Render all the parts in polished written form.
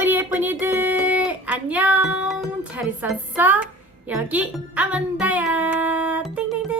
우리 예쁜이들 안녕. 잘 있었어? 여기 아만다야. 땡땡땡.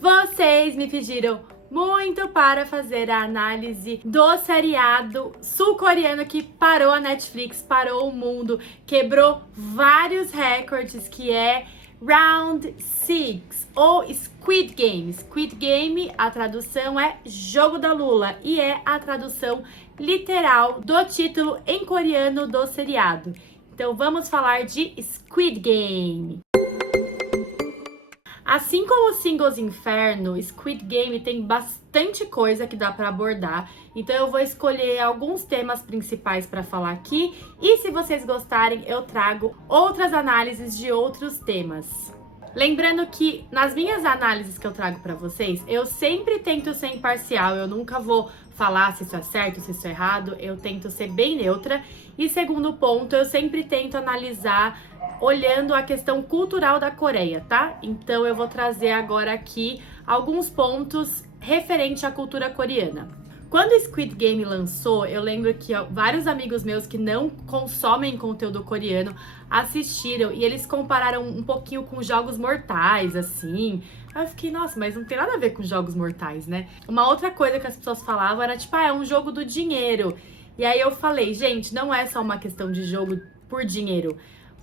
Vocês me pediram muito para fazer a análise do seriado sul-coreano que parou a Netflix, parou o mundo, quebrou vários recordes, que é Round 6 ou Squid Game. Squid Game, a tradução é Jogo da Lula e é a tradução literal do título em coreano do seriado. Então vamos falar de Squid Game. Assim como Singles Inferno, Squid Game tem bastante coisa que dá para abordar, então eu vou escolher alguns temas principais para falar aqui, e se vocês gostarem eu trago outras análises de outros temas. Lembrando que nas minhas análises que eu trago para vocês, eu sempre tento ser imparcial, eu nunca vou falar se isso é certo, se isso é errado, eu tento ser bem neutra. E segundo ponto, eu sempre tento analisar olhando a questão cultural da Coreia, tá? Então eu vou trazer agora aqui alguns pontos referente à cultura coreana. Quando o Squid Game lançou, eu lembro que vários amigos meus que não consomem conteúdo coreano assistiram e eles compararam um pouquinho com Jogos Mortais, assim. Aí eu fiquei, nossa, mas não tem nada a ver com Jogos Mortais, né? Uma outra coisa que as pessoas falavam era tipo, é um jogo do dinheiro. E aí eu falei, gente, não é só uma questão de jogo por dinheiro.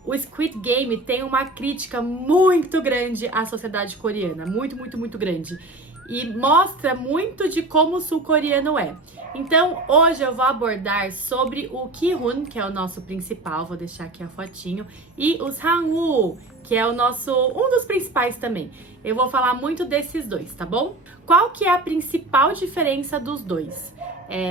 O Squid Game tem uma crítica muito grande à sociedade coreana, muito grande. E mostra muito de como o sul-coreano é. Então, hoje eu vou abordar sobre o Ki-hoon, que é o nosso principal, vou deixar aqui a fotinho, e o Sang-woo, que é um dos principais também. Eu vou falar muito desses dois, tá bom? Qual que é a principal diferença dos dois?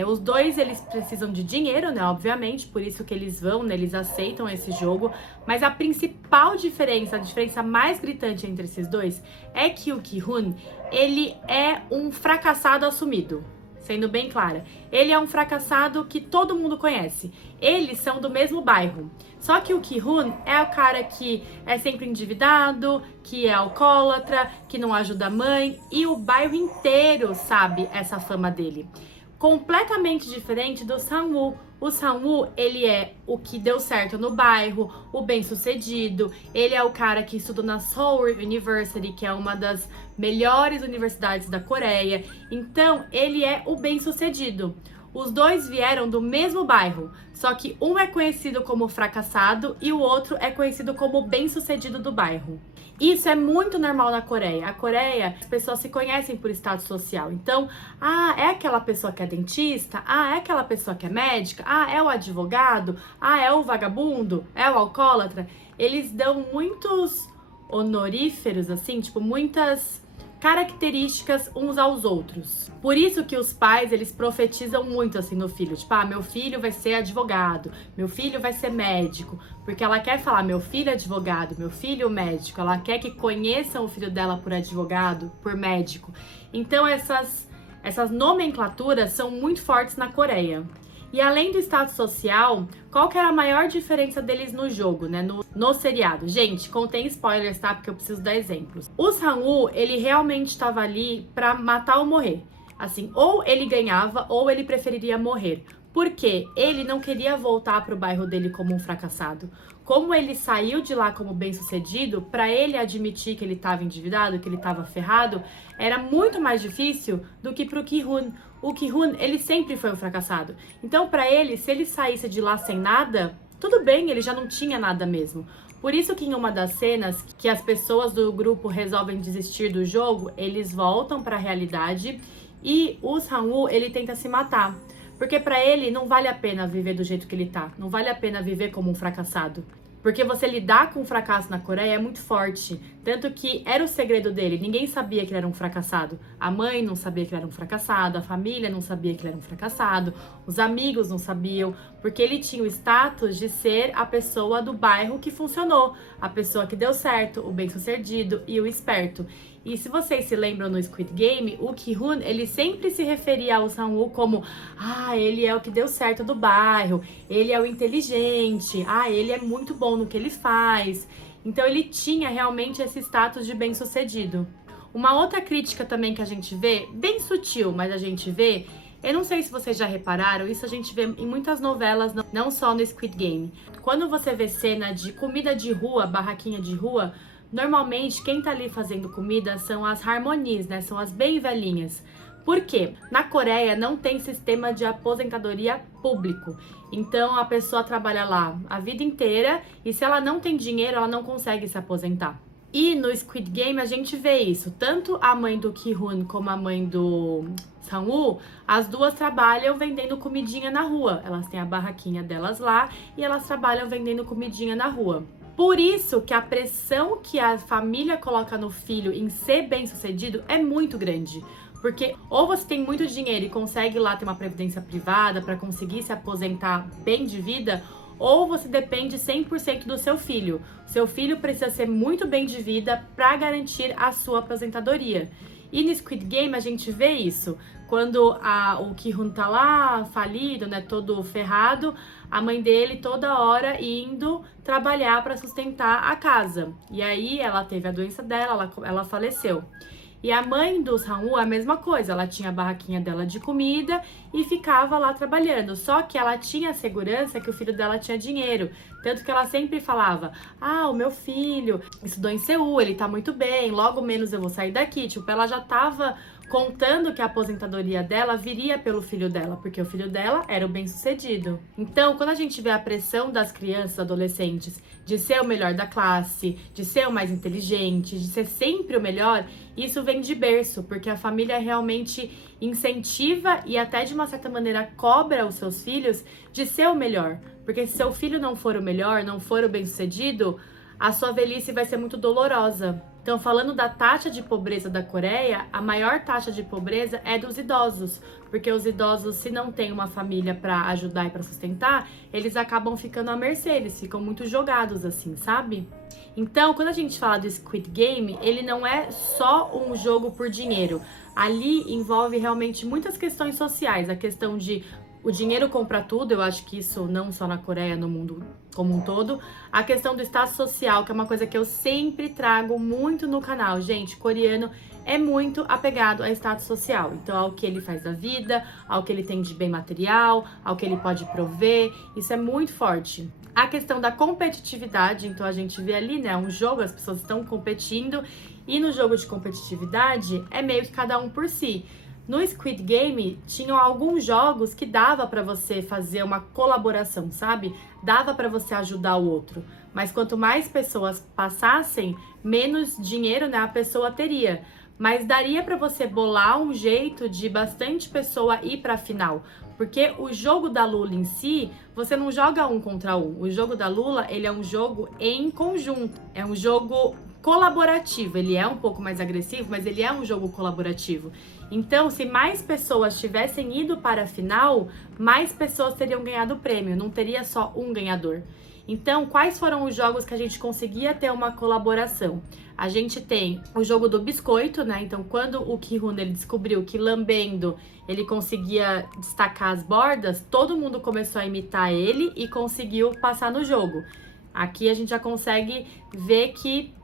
Os dois, eles precisam de dinheiro, né, obviamente, por isso que eles vão, né, eles aceitam esse jogo, mas a principal diferença, a diferença mais gritante entre esses dois, é que o Ki-hoon, ele é um fracassado assumido, sendo bem clara. Ele é um fracassado que todo mundo conhece, eles são do mesmo bairro, só que o Ki-hoon é o cara que é sempre endividado, que é alcoólatra, que não ajuda a mãe, e o bairro inteiro sabe essa fama dele. Completamente diferente do Sang-woo. O Sang-woo, ele é o que deu certo no bairro, o bem-sucedido, ele é o cara que estudou na Seoul University, que é uma das melhores universidades da Coreia, então ele é o bem-sucedido. Os dois vieram do mesmo bairro, só que um é conhecido como fracassado e o outro é conhecido como bem-sucedido do bairro. Isso é muito normal na Coreia. A Coreia, as pessoas se conhecem por status social. Então, é aquela pessoa que é dentista? É aquela pessoa que é médica? É o advogado? É o vagabundo? É o alcoólatra? Eles dão muitos honoríferos, assim, tipo, muitas características uns aos outros. Por isso que os pais, eles profetizam muito assim no filho, tipo, meu filho vai ser advogado, meu filho vai ser médico, porque ela quer falar meu filho é advogado, meu filho médico, ela quer que conheçam o filho dela por advogado, por médico. Então essas nomenclaturas são muito fortes na Coreia. E além do status social, qual que era a maior diferença deles no jogo, né? No seriado? Gente, contém spoilers, tá? Porque eu preciso dar exemplos. O Sang-woo, ele realmente estava ali pra matar ou morrer. Assim, ou ele ganhava ou ele preferiria morrer. Porque ele não queria voltar pro bairro dele como um fracassado. Como ele saiu de lá como bem-sucedido, para ele admitir que ele estava endividado, que ele estava ferrado, era muito mais difícil do que pro Ki-hoon. O Ki-hoon, ele sempre foi um fracassado. Então, para ele, se ele saísse de lá sem nada, tudo bem, ele já não tinha nada mesmo. Por isso que em uma das cenas que as pessoas do grupo resolvem desistir do jogo, eles voltam para a realidade e o Sang-woo, ele tenta se matar. Porque pra ele não vale a pena viver do jeito que ele tá. Não vale a pena viver como um fracassado. Porque você lidar com o fracasso na Coreia é muito forte. Tanto que era o segredo dele. Ninguém sabia que ele era um fracassado. A mãe não sabia que ele era um fracassado. A família não sabia que ele era um fracassado. Os amigos não sabiam. Porque ele tinha o status de ser a pessoa do bairro que funcionou. A pessoa que deu certo, o bem-sucedido e o esperto. E se vocês se lembram no Squid Game, o Ki-hoon, ele sempre se referia ao Sang-woo como ele é o que deu certo do bairro, ele é o inteligente, ele é muito bom no que ele faz. Então ele tinha realmente esse status de bem-sucedido. Uma outra crítica também que a gente vê, bem sutil, mas a gente vê, eu não sei se vocês já repararam, isso a gente vê em muitas novelas, não só no Squid Game. Quando você vê cena de comida de rua, barraquinha de rua, normalmente quem tá ali fazendo comida são as harmonies, né? São as bem velhinhas. Por quê? Na Coreia não tem sistema de aposentadoria público. Então a pessoa trabalha lá a vida inteira e se ela não tem dinheiro, ela não consegue se aposentar. E no Squid Game a gente vê isso. Tanto a mãe do Ki-hoon como a mãe do Sang-woo, as duas trabalham vendendo comidinha na rua. Elas têm a barraquinha delas lá e elas trabalham vendendo comidinha na rua. Por isso que a pressão que a família coloca no filho em ser bem-sucedido é muito grande. Porque ou você tem muito dinheiro e consegue lá ter uma previdência privada para conseguir se aposentar bem de vida, ou você depende 100% do seu filho. Seu filho precisa ser muito bem de vida para garantir a sua aposentadoria. E no Squid Game a gente vê isso. Quando o Ki-hoon tá lá, falido, né, todo ferrado, a mãe dele toda hora indo trabalhar para sustentar a casa. E aí ela teve a doença dela, ela faleceu. E a mãe do Sang-woo, a mesma coisa, ela tinha a barraquinha dela de comida e ficava lá trabalhando. Só que ela tinha a segurança que o filho dela tinha dinheiro. Tanto que ela sempre falava, o meu filho estudou em Seul, ele tá muito bem, logo menos eu vou sair daqui. Tipo, ela já tava contando que a aposentadoria dela viria pelo filho dela, porque o filho dela era o bem-sucedido. Então, quando a gente vê a pressão das crianças, adolescentes, de ser o melhor da classe, de ser o mais inteligente, de ser sempre o melhor, isso vem de berço, porque a família realmente incentiva e até de uma certa maneira cobra os seus filhos de ser o melhor. Porque se seu filho não for o melhor, não for o bem-sucedido, a sua velhice vai ser muito dolorosa. Então, falando da taxa de pobreza da Coreia, a maior taxa de pobreza é dos idosos, porque os idosos, se não têm uma família para ajudar e para sustentar, eles acabam ficando à mercê, eles ficam muito jogados assim, sabe? Então, quando a gente fala do Squid Game, ele não é só um jogo por dinheiro. Ali envolve realmente muitas questões sociais, a questão de o dinheiro compra tudo, eu acho que isso não só na Coreia, no mundo como um todo. A questão do status social, que é uma coisa que eu sempre trago muito no canal. Gente, coreano é muito apegado a status social. Então, ao que ele faz da vida, ao que ele tem de bem material, ao que ele pode prover. Isso é muito forte. A questão da competitividade, então a gente vê ali, né, um jogo, as pessoas estão competindo. E no jogo de competitividade, é meio que cada um por si. No Squid Game, tinham alguns jogos que dava pra você fazer uma colaboração, sabe? Dava pra você ajudar o outro. Mas quanto mais pessoas passassem, menos dinheiro, né, a pessoa teria. Mas daria pra você bolar um jeito de bastante pessoa ir pra final. Porque o jogo da Lula em si, você não joga um contra um. O jogo da Lula, ele é um jogo em conjunto. É um jogo colaborativo. Ele é um pouco mais agressivo, mas ele é um jogo colaborativo. Então, se mais pessoas tivessem ido para a final, mais pessoas teriam ganhado o prêmio, não teria só um ganhador. Então, quais foram os jogos que a gente conseguia ter uma colaboração? A gente tem o jogo do biscoito, né? Então, quando o Ki-hoon ele descobriu que lambendo ele conseguia destacar as bordas, todo mundo começou a imitar ele e conseguiu passar no jogo. Aqui a gente já consegue ver que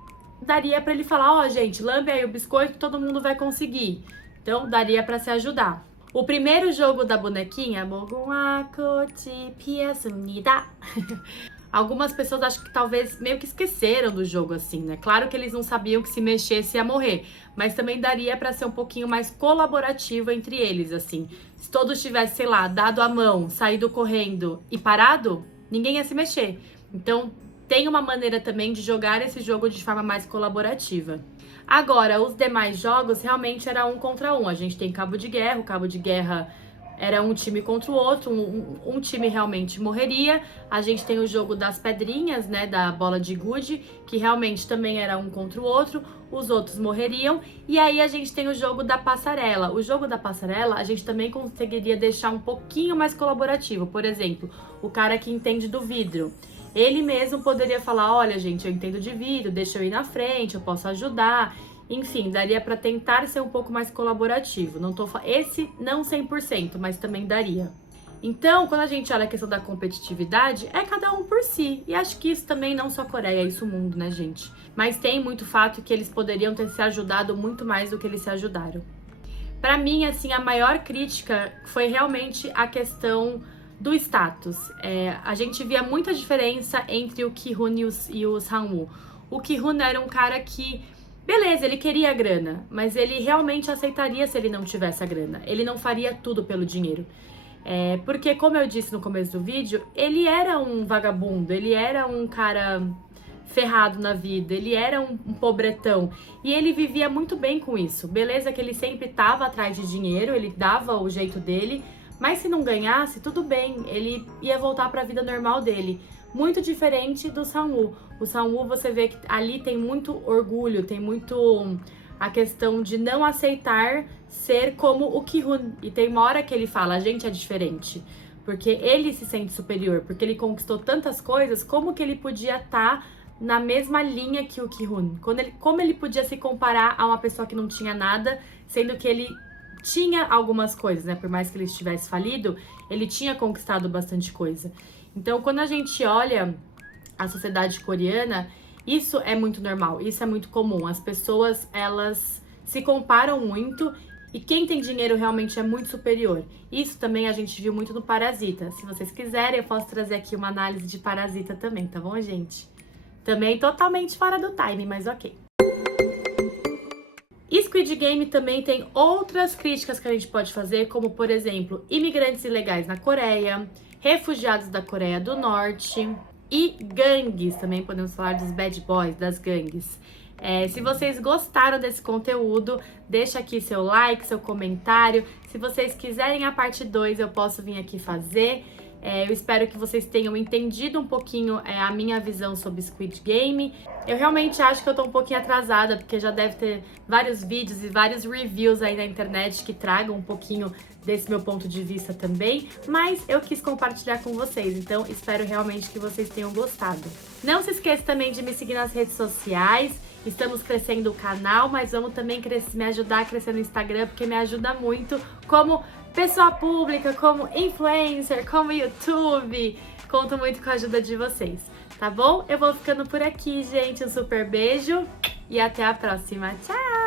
daria para ele falar, gente, lambe aí o biscoito, todo mundo vai conseguir. Então, daria para se ajudar. O primeiro jogo da bonequinha, algumas pessoas acho que talvez meio que esqueceram do jogo assim, né? Claro que eles não sabiam que se mexesse ia morrer, mas também daria para ser um pouquinho mais colaborativo entre eles, assim. Se todos tivessem, sei lá, dado a mão, saído correndo e parado, ninguém ia se mexer. Então, tem uma maneira também de jogar esse jogo de forma mais colaborativa. Agora, os demais jogos realmente era um contra um. A gente tem Cabo de Guerra, o Cabo de Guerra era um time contra o outro, um time realmente morreria. A gente tem o jogo das pedrinhas, né, da bola de gude, que realmente também era um contra o outro, os outros morreriam. E aí a gente tem o jogo da passarela. O jogo da passarela a gente também conseguiria deixar um pouquinho mais colaborativo. Por exemplo, o cara que entende do vidro. Ele mesmo poderia falar, olha gente, eu entendo de vidro, deixa eu ir na frente, eu posso ajudar. Enfim, daria para tentar ser um pouco mais colaborativo. Esse não 100%, mas também daria. Então, quando a gente olha a questão da competitividade, é cada um por si. E acho que isso também não só a Coreia, isso o mundo, né, gente? Mas tem muito fato que eles poderiam ter se ajudado muito mais do que eles se ajudaram. Pra mim, assim, a maior crítica foi realmente a questão do status. A gente via muita diferença entre o Ki-hoon e o Sang-woo. O Ki-hoon era um cara que, beleza, ele queria a grana, mas ele realmente aceitaria se ele não tivesse a grana. Ele não faria tudo pelo dinheiro. Porque, como eu disse no começo do vídeo, ele era um vagabundo, ele era um cara ferrado na vida, ele era um pobretão e ele vivia muito bem com isso. Beleza que ele sempre estava atrás de dinheiro, ele dava o jeito dele, mas se não ganhasse, tudo bem, ele ia voltar para a vida normal dele. Muito diferente do Sang-woo. O Sang-woo, você vê que ali tem muito orgulho, tem muito a questão de não aceitar ser como o Ki-hoon. E tem uma hora que ele fala, a gente é diferente. Porque ele se sente superior, porque ele conquistou tantas coisas, como que ele podia estar na mesma linha que o Ki-hoon? Como ele podia se comparar a uma pessoa que não tinha nada, sendo que ele tinha algumas coisas, né? Por mais que ele estivesse falido, ele tinha conquistado bastante coisa. Então, quando a gente olha a sociedade coreana, isso é muito normal, isso é muito comum. As pessoas, elas se comparam muito e quem tem dinheiro realmente é muito superior. Isso também a gente viu muito no Parasita. Se vocês quiserem, eu posso trazer aqui uma análise de Parasita também, tá bom, gente? Também totalmente fora do time, mas ok. Squid Game também tem outras críticas que a gente pode fazer, como, por exemplo, imigrantes ilegais na Coreia, refugiados da Coreia do Norte e gangues. Também podemos falar dos bad boys, das gangues. Se vocês gostaram desse conteúdo, deixa aqui seu like, seu comentário. Se vocês quiserem a parte 2, eu posso vir aqui fazer. Eu espero que vocês tenham entendido um pouquinho a minha visão sobre Squid Game. Eu realmente acho que eu tô um pouquinho atrasada, porque já deve ter vários vídeos e vários reviews aí na internet que tragam um pouquinho desse meu ponto de vista também, mas eu quis compartilhar com vocês, então espero realmente que vocês tenham gostado. Não se esqueça também de me seguir nas redes sociais. Estamos crescendo o canal, mas vamos também me ajudar a crescer no Instagram, porque me ajuda muito como pessoa pública, como influencer, como YouTube. Conto muito com a ajuda de vocês, tá bom? Eu vou ficando por aqui, gente. Um super beijo e até a próxima. Tchau!